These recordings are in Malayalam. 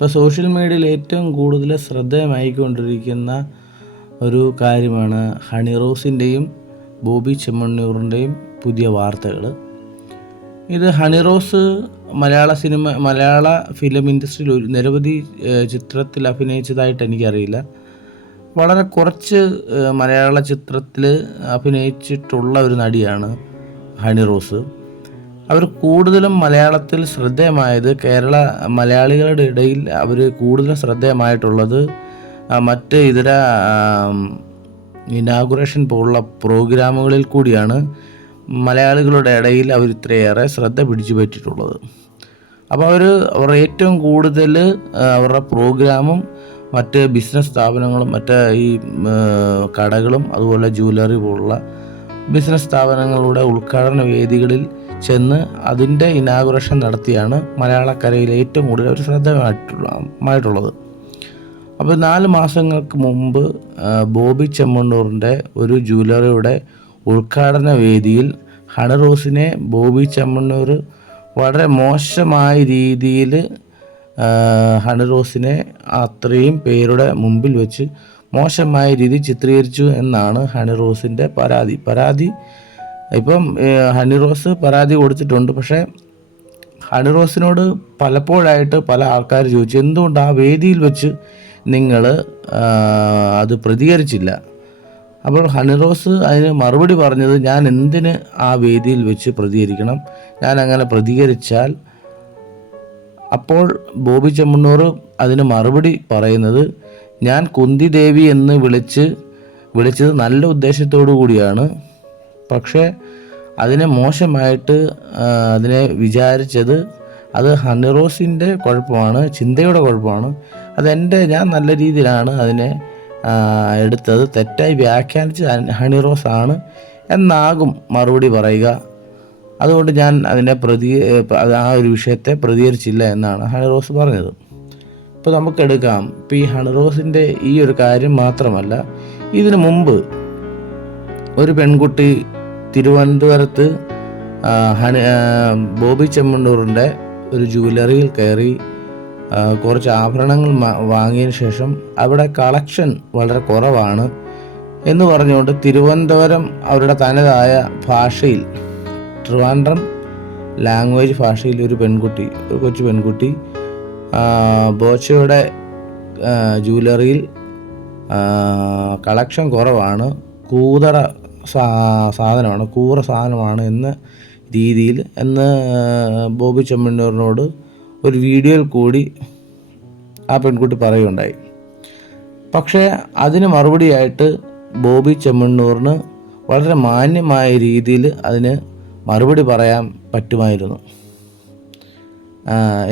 ഇപ്പോൾ സോഷ്യൽ മീഡിയയിൽ ഏറ്റവും കൂടുതൽ ശ്രദ്ധേയമായിക്കൊണ്ടിരിക്കുന്ന ഒരു കാര്യമാണ് ഹണി റോസിൻ്റെയും ബോബി ചെമ്മണ്ണൂറിൻ്റെയും പുതിയ വാർത്തകൾ. ഇത് ഹണി റോസ് മലയാള ഫിലിം ഇൻഡസ്ട്രിയിൽ നിരവധി ചിത്രത്തിൽ അഭിനയിച്ചതായിട്ട് എനിക്കറിയില്ല. വളരെ കുറച്ച് മലയാള ചിത്രത്തിൽ അഭിനയിച്ചിട്ടുള്ള ഒരു നടിയാണ് ഹണി റോസ്. അവർ കൂടുതലും മലയാളത്തിൽ ശ്രദ്ധേയമായത് മലയാളികളുടെ ഇടയിൽ അവർ കൂടുതലും ശ്രദ്ധേയമായിട്ടുള്ളത് മറ്റ് ഇതര ഇനാഗുറേഷൻ പോലുള്ള പ്രോഗ്രാമുകളിൽ കൂടിയാണ് മലയാളികളുടെ ഇടയിൽ അവർ ഇത്രയേറെ ശ്രദ്ധ പിടിച്ചു പറ്റിയിട്ടുള്ളത്. അപ്പോൾ അവർ ഏറ്റവും കൂടുതൽ അവരുടെ പ്രോഗ്രാമും മറ്റ് ബിസിനസ് സ്ഥാപനങ്ങളും മറ്റ് ഈ കടകളും അതുപോലെ ജ്വല്ലറി പോലുള്ള ബിസിനസ് സ്ഥാപനങ്ങളുടെ ഉദ്ഘാടന വേദികളിൽ ചെന്ന് അതിൻ്റെ ഇനാഗുറേഷൻ നടത്തിയാണ് മലയാളക്കരയിൽ ഏറ്റവും കൂടുതൽ ഒരു ശ്രദ്ധമായിട്ടുള്ളത്. അപ്പോൾ 4 മാസങ്ങൾക്ക് മുമ്പ് ബോബി ചെമ്മണ്ണൂറിൻ്റെ ഒരു ജ്വല്ലറിയുടെ ഉദ്ഘാടന വേദിയിൽ ഹണി റോസിനെ ബോബി ചെമ്മണ്ണൂർ വളരെ മോശമായ രീതിയിൽ ഹണി റോസിനെ അത്രയും പേരുടെ മുമ്പിൽ വെച്ച് മോശമായ രീതിയിൽ ചിത്രീകരിച്ചു എന്നാണ് ഹണി റോസിൻ്റെ പരാതി. ഇപ്പം ഹണി റോസ് പരാതി കൊടുത്തിട്ടുണ്ട്. പക്ഷേ ഹണി റോസിനോട് പലപ്പോഴായിട്ട് പല ആൾക്കാർ ചോദിച്ചു, എന്തുകൊണ്ട് ആ വേദിയിൽ വെച്ച് നിങ്ങൾ അത് പ്രതികരിച്ചില്ല? അപ്പോൾ ഹണി റോസ് അതിന് മറുപടി പറഞ്ഞത്, ഞാൻ എന്തിന് ആ വേദിയിൽ വെച്ച് പ്രതികരിക്കണം? ഞാൻ അങ്ങനെ പ്രതികരിച്ചാൽ, അപ്പോൾ ബോബി ചെമ്മണ്ണൂർ അതിന് മറുപടി പറയുന്നത്, ഞാൻ കുന്തി ദേവി എന്ന് വിളിച്ചത് നല്ല ഉദ്ദേശത്തോടു കൂടിയാണ്. പക്ഷേ അതിനെ മോശമായിട്ട് അതിനെ വിചാരിച്ചത് അത് ഹണി റോസിൻ്റെ കുഴപ്പമാണ്, ചിന്തയുടെ കുഴപ്പമാണ്. ഞാൻ നല്ല രീതിയിലാണ് അതിനെ എടുത്തത്, തെറ്റായി വ്യാഖ്യാനിച്ച് ഹണി റോസ് ആണ് എന്നാകും മറുപടി പറയുക. അതുകൊണ്ട് ഞാൻ ആ ഒരു വിഷയത്തെ പ്രതികരിച്ചില്ല എന്നാണ് ഹണി റോസ് പറഞ്ഞത്. ഇപ്പോൾ നമുക്കെടുക്കാം, ഇപ്പോൾ ഈ ഹണി റോസിൻ്റെ ഈ ഒരു കാര്യം മാത്രമല്ല, ഇതിനു മുമ്പ് ഒരു പെൺകുട്ടി തിരുവനന്തപുരത്ത് ബോബി ചെമ്മണ്ണൂറിൻ്റെ ഒരു ജ്വല്ലറിയിൽ കയറി കുറച്ച് ആഭരണങ്ങൾ വാങ്ങിയതിന് ശേഷം അവിടെ കളക്ഷൻ വളരെ കുറവാണ് എന്ന് പറഞ്ഞുകൊണ്ട് തിരുവനന്തപുരം അവരുടെ തനതായ ഭാഷയിൽ, ട്രിവാൻഡ്രം ലാംഗ്വേജ് ഭാഷയിൽ ഒരു കൊച്ചു പെൺകുട്ടി ബോച്ചയുടെ ജ്വല്ലറിയിൽ കളക്ഷൻ കുറവാണ്, കൂറ സാധനമാണ് എന്ന രീതിയിൽ ബോബി ചെമ്മണ്ണൂറിനോട് ഒരു വീഡിയോയിൽ കൂടി ആ പെൺകുട്ടി പറയുകയുണ്ടായി. പക്ഷേ അതിന് മറുപടിയായിട്ട് ബോബി ചെമ്മണ്ണൂറിന് വളരെ മാന്യമായ രീതിയിൽ അതിന് മറുപടി പറയാൻ പറ്റുമായിരുന്നു.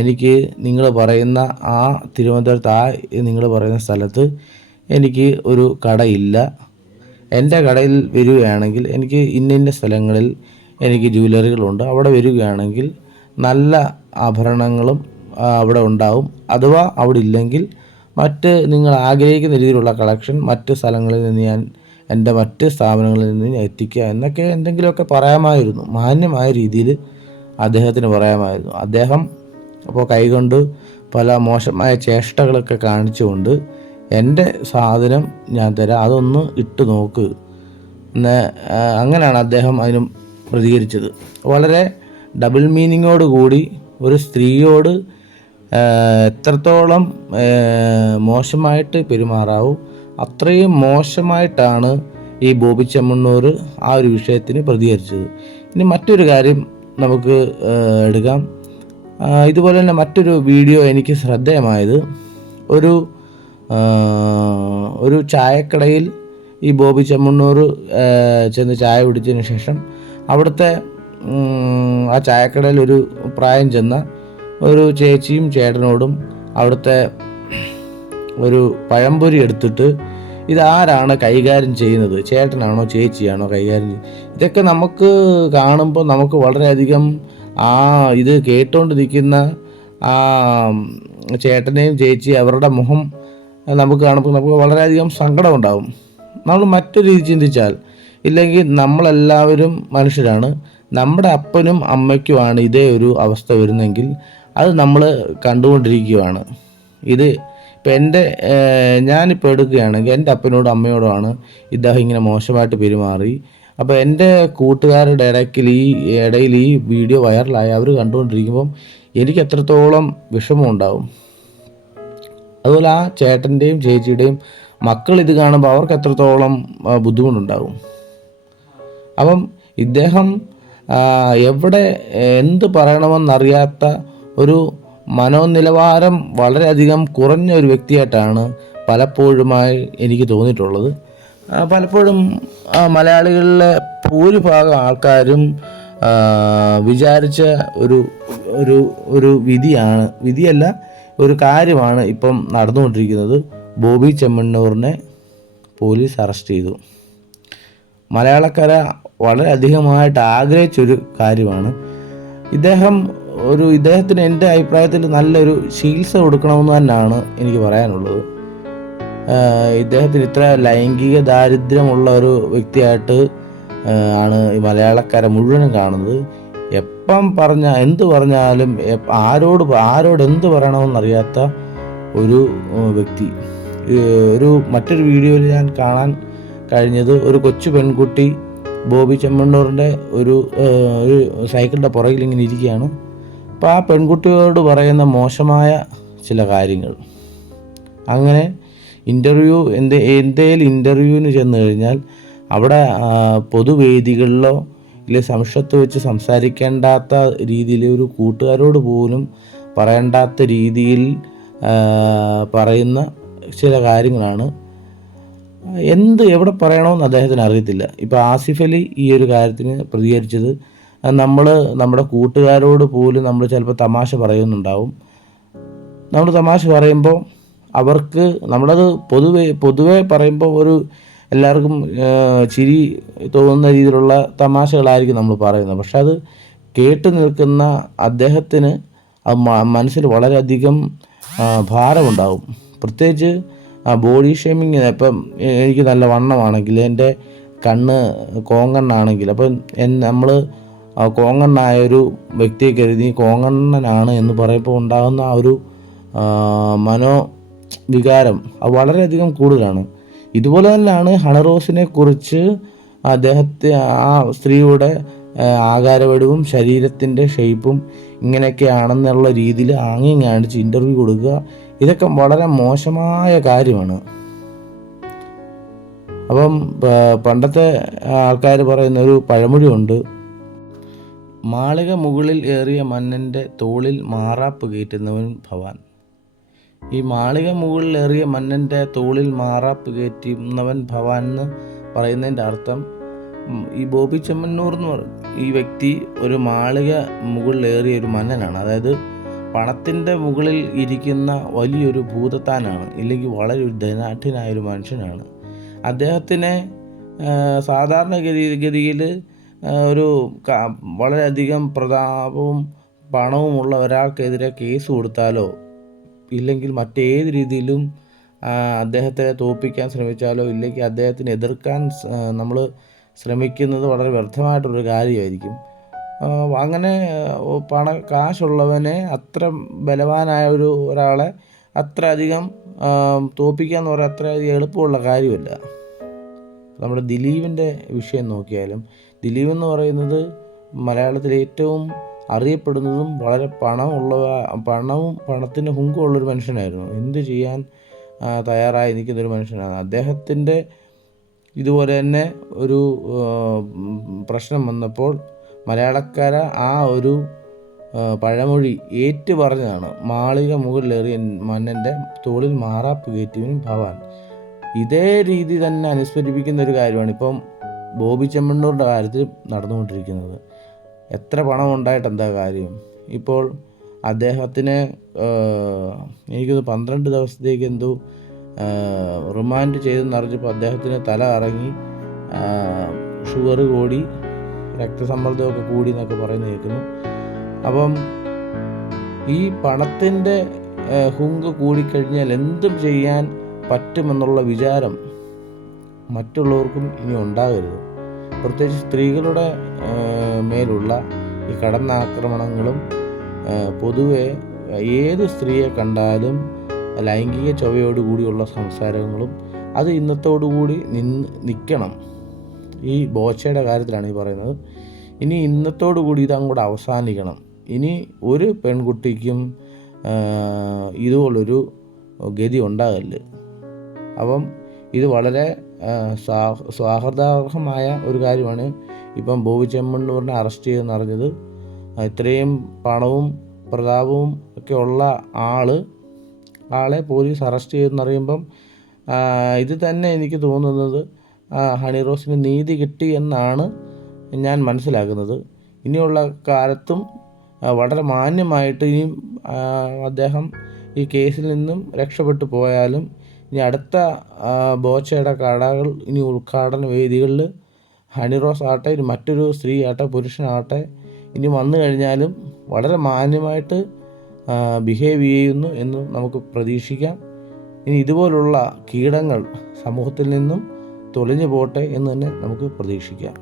എനിക്ക് നിങ്ങൾ പറയുന്ന ആ തിരുവനന്തപുരത്ത് നിങ്ങൾ പറയുന്ന സ്ഥലത്ത് എനിക്ക് ഒരു കടയില്ല. എൻ്റെ കടയിൽ വരികയാണെങ്കിൽ എനിക്ക് ഇന്ന സ്ഥലങ്ങളിൽ എനിക്ക് ജ്വല്ലറികളുണ്ട്. അവിടെ വരികയാണെങ്കിൽ നല്ല ആഭരണങ്ങളും അവിടെ ഉണ്ടാവും. അഥവാ അവിടെ ഇല്ലെങ്കിൽ നിങ്ങൾ ആഗ്രഹിക്കുന്ന രീതിയിലുള്ള കളക്ഷൻ മറ്റ് സ്ഥലങ്ങളിൽ നിന്ന് ഞാൻ എൻ്റെ മറ്റ് സ്ഥാപനങ്ങളിൽ നിന്ന് എത്തിക്കുക എന്നൊക്കെ എന്തെങ്കിലുമൊക്കെ പറയാമായിരുന്നു. മാന്യമായ രീതിയിൽ അദ്ദേഹത്തിന് പറയാമായിരുന്നു. അദ്ദേഹം അപ്പോൾ കൈകൊണ്ട് പല മോശമായ ചേഷ്ടകളൊക്കെ കാണിച്ചുകൊണ്ട്, എൻ്റെ സാധനം ഞാൻ തരാം, അതൊന്ന് ഇട്ട് നോക്ക് അങ്ങനെയാണ് അദ്ദേഹം അതിന് പ്രതികരിച്ചത്. വളരെ ഡബിൾ മീനിങ്ങോട് കൂടി ഒരു സ്ത്രീയോട് എത്രത്തോളം മോശമായിട്ട് പെരുമാറാവൂ അത്രയും മോശമായിട്ടാണ് ഈ ബോബി ചെമ്മണ്ണൂർ ആ ഒരു വിഷയത്തിന് പ്രതികരിച്ചത്. ഇനി മറ്റൊരു കാര്യം നമുക്ക് എടുക്കാം. ഇതുപോലെ തന്നെ മറ്റൊരു വീഡിയോ എനിക്ക് ശ്രദ്ധേയമായത്, ഒരു ചായക്കടയിൽ ഈ ബോബി ചെമ്മണ്ണൂർ ചെന്ന് ചായ കുടിച്ചതിന് ശേഷം അവിടുത്തെ ആ ചായക്കടയിൽ ഒരു പ്രായം ചെന്ന ഒരു ചേച്ചിയും ചേട്ടനോടും അവിടുത്തെ ഒരു പഴംപൊരി എടുത്തിട്ട്, ഇതാരാണ് കൈകാര്യം ചെയ്യുന്നത്, ചേട്ടനാണോ ചേച്ചിയാണോ കൈകാര്യം ചെയ്യുന്നത്? ഇതൊക്കെ നമുക്ക് കാണുമ്പോൾ നമുക്ക് വളരെയധികം ഇത് കേട്ടുകൊണ്ടിരിക്കുന്ന ആ ചേട്ടനെയും ചേച്ചി അവരുടെ മുഖം നമുക്ക് കാണുമ്പോൾ നമുക്ക് വളരെയധികം സങ്കടം ഉണ്ടാകും. നമ്മൾ മറ്റൊരു രീതി ചിന്തിച്ചാൽ, ഇല്ലെങ്കിൽ നമ്മളെല്ലാവരും മനുഷ്യരാണ്, നമ്മുടെ അപ്പനും അമ്മയ്ക്കുമാണ് ഇതേ ഒരു അവസ്ഥ വരുന്നെങ്കിൽ അത് നമ്മൾ കണ്ടുകൊണ്ടിരിക്കുകയാണ്. ഇത് ഇപ്പം ഞാനിപ്പോൾ എടുക്കുകയാണെങ്കിൽ എൻ്റെ അപ്പനോടും അമ്മയോടുമാണ് ഇദ്ദേഹം ഇങ്ങനെ മോശമായിട്ട് പെരുമാറി. അപ്പോൾ എൻ്റെ കൂട്ടുകാരുടെ ഇടയിൽ ഈ വീഡിയോ വൈറലായി അവർ കണ്ടുകൊണ്ടിരിക്കുമ്പം എനിക്ക് എത്രത്തോളം വിഷമം ഉണ്ടാവും. അതുപോലെ ആ ചേട്ടൻ്റെയും ചേച്ചിയുടെയും മക്കൾ ഇത് കാണുമ്പോൾ അവർക്ക് എത്രത്തോളം ബുദ്ധിമുട്ടുണ്ടാകും. അപ്പം ഇദ്ദേഹം എവിടെ എന്ത് പറയണമെന്നറിയാത്ത ഒരു മനോനിലവാരം വളരെയധികം കുറഞ്ഞ ഒരു വ്യക്തിയായിട്ടാണ് പലപ്പോഴുമായി എനിക്ക് തോന്നിയിട്ടുള്ളത്. പലപ്പോഴും മലയാളികളിലെ ഭൂരിഭാഗം ആൾക്കാരും വിചാരിച്ച ഒരു വിധിയല്ല ഒരു കാര്യമാണ് ഇപ്പം നടന്നുകൊണ്ടിരിക്കുന്നത്. ബോബി ചെമ്മണ്ണൂറിനെ പോലീസ് അറസ്റ്റ് ചെയ്തു. മലയാളക്കര വളരെയധികമായിട്ട് ആഗ്രഹിച്ചൊരു കാര്യമാണ്. ഇദ്ദേഹത്തിന് എൻ്റെ അഭിപ്രായത്തിൽ നല്ലൊരു ചികിത്സ കൊടുക്കണമെന്ന് തന്നെയാണ് എനിക്ക് പറയാനുള്ളത്. ഇദ്ദേഹത്തിന് ഇത്ര ലൈംഗിക ദാരിദ്ര്യമുള്ള ഒരു വ്യക്തിയായിട്ട് ആണ് ഈ മലയാളക്കര മുഴുവനും കാണുന്നത്. എന്ത് പറഞ്ഞാലും ആരോട് എന്ത് പറയണമെന്നറിയാത്ത ഒരു വ്യക്തി. മറ്റൊരു വീഡിയോയിൽ ഞാൻ കാണാൻ കഴിഞ്ഞത് ഒരു കൊച്ചു പെൺകുട്ടി ബോബി ചെമ്മണ്ണൂറിൻ്റെ ഒരു സൈക്കിളിൻ്റെ പുറകിൽ ഇങ്ങനെ ഇരിക്കുകയാണ്. അപ്പോൾ ആ പെൺകുട്ടിയോട് പറയുന്ന മോശമായ ചില കാര്യങ്ങൾ. അങ്ങനെ എന്തേലും ഇൻ്റർവ്യൂവിന് ചെന്ന് കഴിഞ്ഞാൽ അവിടെ പൊതുവേദികളിലോ ഇല്ലെ സംശയത്ത് വെച്ച് സംസാരിക്കേണ്ടാത്ത രീതിയിൽ ഒരു കൂട്ടുകാരോട് പോലും പറയേണ്ടാത്ത രീതിയിൽ പറയുന്ന ചില കാര്യങ്ങളാണ്. എവിടെ പറയണമെന്ന് അദ്ദേഹത്തിന് അറിയത്തില്ല. ഇപ്പോൾ ആസിഫ് അലി ഈ ഒരു കാര്യത്തിന് പ്രതികരിച്ചത്, നമ്മുടെ കൂട്ടുകാരോട് പോലും നമ്മൾ ചിലപ്പോൾ തമാശ പറയുന്നുണ്ടാവും. നമ്മൾ തമാശ പറയുമ്പോൾ അവർക്ക് നമ്മളത് പൊതുവെ പറയുമ്പോൾ എല്ലാവർക്കും ചിരി തോന്നുന്ന രീതിയിലുള്ള തമാശകളായിരിക്കും നമ്മൾ പറയുന്നത്. പക്ഷെ അത് കേട്ട് നിൽക്കുന്ന അദ്ദേഹത്തിന് മനസ്സിൽ വളരെയധികം ഭാരമുണ്ടാവും. പ്രത്യേകിച്ച് ബോഡി ഷേമിങ്. ഇപ്പം എനിക്ക് നല്ല വണ്ണമാണെങ്കിൽ എൻ്റെ കണ്ണ് കോങ്കണ്ണാണെങ്കിൽ അപ്പം നമ്മൾ കോങ്കണ്ണായൊരു വ്യക്തിയെ കരുതി കോങ്കണ്ണനാണ് എന്ന് പറയുമ്പോൾ ഉണ്ടാകുന്ന ആ ഒരു മനോവികാരം അത് വളരെയധികം കൂടുതലാണ്. ഇതുപോലെ തന്നെയാണ് ഹണറോസിനെ കുറിച്ച് ആ സ്ത്രീയുടെ ആകാരവടിവും ശരീരത്തിൻ്റെ ഷേപ്പും ഇങ്ങനെയൊക്കെയാണെന്നുള്ള രീതിയിൽ ആംഗ്യം കാണിച്ച് ഇൻ്റർവ്യൂ കൊടുക്കുക. ഇതൊക്കെ വളരെ മോശമായ കാര്യമാണ്. അപ്പം പണ്ടത്തെ ആൾക്കാർ പറയുന്ന ഒരു പഴമൊഴിയുണ്ട്, മാളിക മുകളിൽ ഏറിയ മന്നൻ്റെ തോളിൽ മാറാപ്പ് കയറ്റുന്നവൻ ഭവാൻ. ഈ മാളിക മുകളിൽ ഏറിയ മന്നൻ്റെ തോളിൽ മാറാപ്പ് കയറ്റുന്നവൻ ഭവാൻ എന്ന് പറയുന്നതിൻ്റെ അർത്ഥം, ഈ ബോബി ചെമ്മണ്ണൂർ എന്ന് ഈ വ്യക്തി ഒരു മാളിക മുകളിലേറിയ ഒരു മന്നനാണ്. അതായത് പണത്തിൻ്റെ മുകളിൽ ഇരിക്കുന്ന വലിയൊരു ഭൂതത്താനാണ്, ഇല്ലെങ്കിൽ വളരെ ഒരു ധനാഢ്യനായൊരു മനുഷ്യനാണ്. അദ്ദേഹത്തിനെ സാധാരണഗതിയിൽ വളരെയധികം പ്രതാപവും പണവുമുള്ള ഒരാൾക്കെതിരെ കേസ് കൊടുത്താലോ ഇല്ലെങ്കിൽ മറ്റേത് രീതിയിലും അദ്ദേഹത്തെ തോൽപ്പിക്കാൻ ശ്രമിച്ചാലോ ഇല്ലെങ്കിൽ അദ്ദേഹത്തിനെ എതിർക്കാൻ നമ്മൾ ശ്രമിക്കുന്നത് വളരെ വ്യർത്ഥമായിട്ടൊരു കാര്യമായിരിക്കും. അങ്ങനെ കാശുള്ളവനെ, അത്ര ബലവാനായ ഒരാളെ അത്ര അധികം തോൽപ്പിക്കുക എന്ന് പറയാൻ അത്ര അധികം എളുപ്പമുള്ള കാര്യമല്ല. നമ്മുടെ ദിലീപിൻ്റെ വിഷയം നോക്കിയാലും, ദിലീപ് എന്ന് പറയുന്നത് മലയാളത്തിലെ ഏറ്റവും അറിയപ്പെടുന്നതും വളരെ പണവും പണത്തിൻ്റെ ഹുങ്കുള്ളൊരു മനുഷ്യനായിരുന്നു. എന്ത് ചെയ്യാൻ തയ്യാറായി നിൽക്കുന്നൊരു മനുഷ്യനാണ്. അദ്ദേഹത്തിൻ്റെ ഇതുപോലെ തന്നെ ഒരു പ്രശ്നം വന്നപ്പോൾ മലയാളക്കാര ആ ഒരു പഴമൊഴി ഏറ്റു പറഞ്ഞതാണ്, മാളിക മുകളിലേറിയ മന്നൻ്റെ തോളിൽ മാറാപ്പ് കയറ്റിയവൻ ഭവാൻ. ഇതേ രീതി തന്നെ അനുസ്മരിപ്പിക്കുന്ന ഒരു കാര്യമാണ് ഇപ്പം ബോബി ചെമ്മണ്ണൂറിൻ്റെ കാര്യത്തിൽ നടന്നുകൊണ്ടിരിക്കുന്നത്. എത്ര പണം ഉണ്ടായിട്ട് എന്താ കാര്യം? ഇപ്പോൾ അദ്ദേഹത്തിന് എനിക്കൊന്ന് 12 ദിവസത്തേക്ക് എന്തോ റിമാൻഡ് ചെയ്തെന്നറിഞ്ഞപ്പോൾ അദ്ദേഹത്തിന് തല കറങ്ങി, ഷുഗർ കൂടി, രക്തസമ്മർദ്ദമൊക്കെ കൂടി എന്നൊക്കെ പറയുന്നത് കേൾക്കുന്നു. അപ്പം ഈ പണത്തിൻ്റെ ഹുങ്ക് കൂടിക്കഴിഞ്ഞാൽ എന്തും ചെയ്യാൻ പറ്റുമെന്നുള്ള വിചാരം മറ്റുള്ളവർക്കും ഇനി ഉണ്ടാകരുത്. പ്രത്യേകിച്ച് സ്ത്രീകളുടെ മേലുള്ള ഈ കടന്നാക്രമണങ്ങളും പൊതുവെ ഏത് സ്ത്രീയെ കണ്ടാലും ലൈംഗിക ചൊവ്വയോടുകൂടിയുള്ള സംസാരങ്ങളും അത് ഇന്നത്തോടുകൂടി നിൽക്കണം. ഈ ബോച്ചയുടെ കാര്യത്തിലാണ് ഈ പറയുന്നത്. ഇനി ഇന്നത്തോടുകൂടി ഇതങ്ങോട്ട് അവസാനിക്കണം. ഇനി ഒരു പെൺകുട്ടിക്കും ഇതുപോലൊരു ഗതി ഉണ്ടാകല്ല്. അപ്പം ഇത് വളരെ സ്വാഗതാർഹമായ ഒരു കാര്യമാണ്. ഇപ്പം ബോബി ചെമ്മണ്ണൂർ എന്ന് പറഞ്ഞാൽ അറസ്റ്റ് ചെയ്തെന്ന് അറിഞ്ഞത്. ഇത്രയും പണവും പ്രതാപവും ഒക്കെ ഉള്ള ആളെ പോലീസ് അറസ്റ്റ് ചെയ്തെന്നറിയുമ്പം ഇത് തന്നെ എനിക്ക് തോന്നുന്നത് ഹണി റോസിന് നീതി കിട്ടി എന്നാണ് ഞാൻ മനസ്സിലാക്കുന്നത്. ഇനിയുള്ള കാലത്തും വളരെ മാന്യമായിട്ട് ഇനിയും അദ്ദേഹം ഈ കേസിൽ നിന്നും രക്ഷപ്പെട്ടു പോയാലും ഇനി അടുത്ത ബോച്ചയുടെ കടകൾ ഇനി ഉദ്ഘാടന വേദികളിൽ ഹണി റോസ് ആട്ടെ, ഇനി മറ്റൊരു സ്ത്രീ ആട്ടെ, പുരുഷനാട്ടെ ഇനി വന്നു കഴിഞ്ഞാലും വളരെ മാന്യമായിട്ട് ബിഹേവ് ചെയ്യുന്നു എന്ന് നമുക്ക് പ്രതീക്ഷിക്കാം. ഇനി ഇതുപോലുള്ള കീടങ്ങൾ സമൂഹത്തിൽ നിന്നും തൊലഞ്ഞു പോട്ടെ എന്ന് തന്നെ നമുക്ക് പ്രതീക്ഷിക്കാം.